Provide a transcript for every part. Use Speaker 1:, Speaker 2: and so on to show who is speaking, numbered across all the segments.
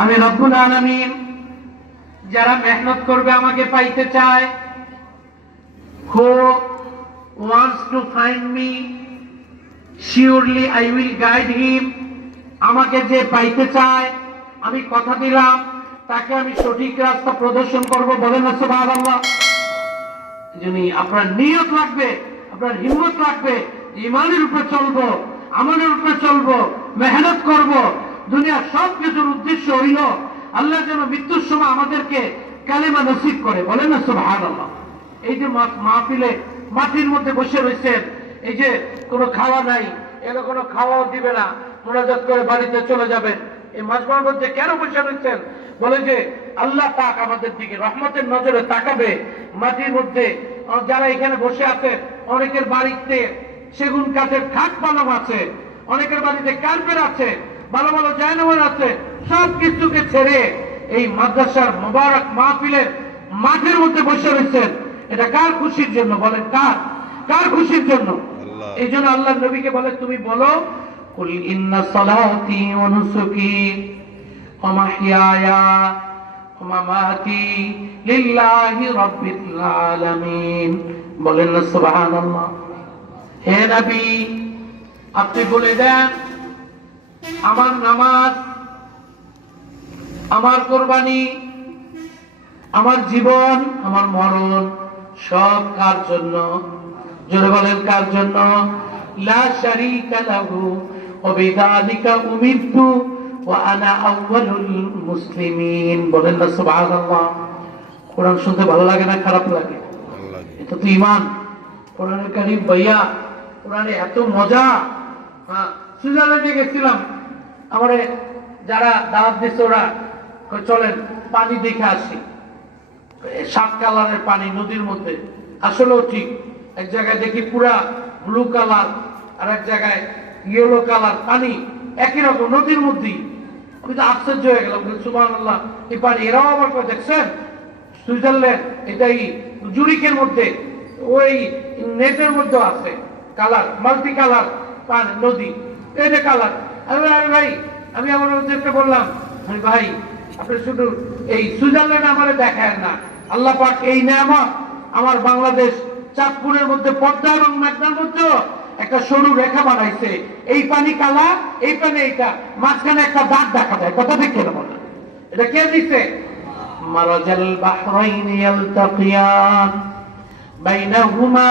Speaker 1: আমি রব্বুল আলামিন, যারা মেহনত করবে আমাকে পাইতে চায় who wants to find me, surely I will guide him, আমাকে যে পাইতে চায়, আমি কথা দিলাম, তাকে আমি সঠিক রাস্তা প্রদর্শন করব, বলেন না আপনার নিয়ত লাগবে, আপনার হিম্মত লাগবে ইমানের উপর চলবো আমলের উপরে চলবো, মেহনত করব। দুনিয়ার সব কিছুর উদ্দেশ্য হইল আল্লাহ যেন মৃত্যুর সময় আমাদেরকে কালেমা নসিব করে। বলেন না, সুবহানাল্লাহ। এই যে মাহফিলে মাটির মধ্যে বসে রয়েছেন, এই যে কোনো খাওয়া নাই এগুলো কোনো খাওয়াও দিবে না, মোনাজাত করে বাড়িতে চলে যাবেন। এই মাজমার মধ্যে কেন বসে রয়েছেন? বলে যে আল্লাহ পাক আমাদের দিকে রহমতের নজরে তাকাবে। মাটির মধ্যে, যারা এখানে বসে আছে অনেকের বাড়িতে সেগুন কাঠের খাট পালং আছে। অনেকের বাড়িতে কার্পেট আছে ভালো ভালো জায়নামাজ আছে সব কিছুকে ছেড়ে এই মাদ্রাসার মোবারক মাহফিলের মাঠের মধ্যে বসে রয়েছেন। এটা কার খুশির জন্য বলেন? কার? কার খুশির জন্য? এই জন্য আল্লাহ নবীকে বলে তুমি বলো কুল ইন্না সালাতি ওয়া নুসুকি ওয়া মাহইয়ায়া ওয়া মামাতি লিল্লাহি রাব্বিল আলামিন। বলেন না সুবহানাল্লাহ। হে নবী আপনি বলে দেন আমার নামাজ আমার কোরবানি আমার জীবন আমার মরণ সব কার জন্য? জোরে বলেন কার জন্য? লা শারীকা লাহু ওয়া বিযালিকা উমিরতু ওয়া আনা আউয়ালুল মুসলিমিন। বলেন না সুবহানাল্লাহ। কোরআন শুনতে ভালো লাগে না খারাপ লাগে? এটা তো ইমান কোরআনের কারিম ভাইয়া কোরআনে এত মজা। হ্যাঁ সুইজারল্যান্ডে গেছিলাম। আমার যারা দাওয়াত দিচ্ছে ওরা চলেন পানি দেখে আসি। সাত কালারের পানি নদীর মধ্যে। আসলেও ঠিক। এক জায়গায় দেখি পুরা ব্লু কালার আর এক জায়গায় ইয়েলো কালার পানি। একই রকম নদীর মধ্যেই। আমি তো আশ্চর্য হয়ে গেলাম সুমান আল্লাহ এই পানি এরাও আবার কয়, দেখছেন? সুইজারল্যান্ড এটাই জুরিকের মধ্যে ওই নেটের মধ্যে আছে। কালার মাল্টি কালার, পানি, নদী, এই যে কালার। আরে ভাই, আমি আমার ওদেরকে বললাম, আমি ভাই, আপনি শুধু এই সুইজারল্যান্ড আমারে দেখায় না। আল্লাহ পাক এই নামা আমার বাংলাদেশ চাঁদপুরের মধ্যে পদ্মা এবং মেঘনার মধ্যে একটা সরু রেখা বানাইছে। এই পানি কালা, এই পানি এইটা। মাঝখানে একটা দাগ দেখা যায়। কথা ঠিক কেন না এটা কে দিছে? মারাজাল বাহরাইন ইয়ালতাকিয়ান। বাইনাহুমা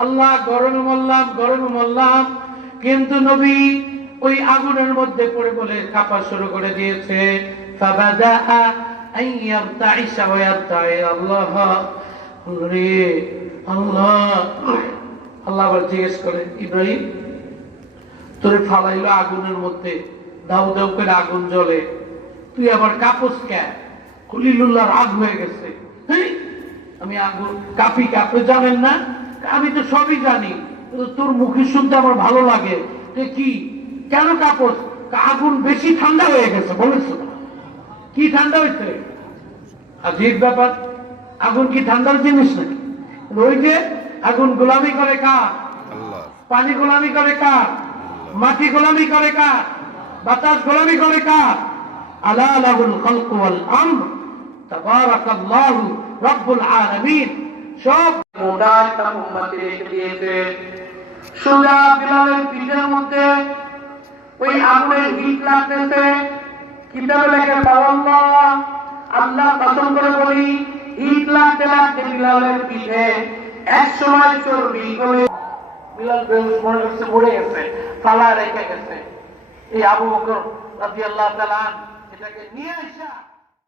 Speaker 1: আল্লাহ গরম মরলাম গরম মরলাম কিন্তু নবী ওই আগুনের মধ্যে পড়ে বলে কাঁপা শুরু করে দিয়েছে। আল্লাহ। আবার জিজ্ঞেস করে তোরে ফালাইলো আগুনের মধ্যে। দাউ করে আগুন জ্বলে। তুই আবার কাপস ক্যা খুলিলুল্লাহ রাগ হয়ে গেছে। আমি আগুন কাপি কাপড় জানেন না? আমি তো সবই জানি তোর মুখে শুনতে আমার ভালো লাগে। যে কি? কেন কাপস আগুন বেশি ঠান্ডা হয়ে গেছে বলেছ কি ঠান্ডা হয়েছে? আজীব ব্যাপার আগুন কি ঠান্ডার জিনিস নাকি? ওই যে আগুন গোলামি করে কার? পানি গোলামি করে কার? মাটি গোলামি করে কার? বাতাস গোলামি করে কার? আলা লাহুল খালকু ওয়াল আমর। তাবারাকাল্লাহু রব্বুল আলামিন। সব মোটা একটা মোমবাতি রেখে দিয়েছে। সুজা বিলালের পিঠের মধ্যে ওই আগুনের হিট লাগতেছে। কিতাবে লেখে বাবা আল্লাহ কসম করে বলি, হিট লাগতে লাগতে বিলালের পিঠে এক সময় চর্বি করে বিলাল মনে হচ্ছে মরে গেছে ফালা রেখে গেছে। এই আবু বকর রাদিয়াল্লাহু তাআলা এটাকে নিয়ে আসা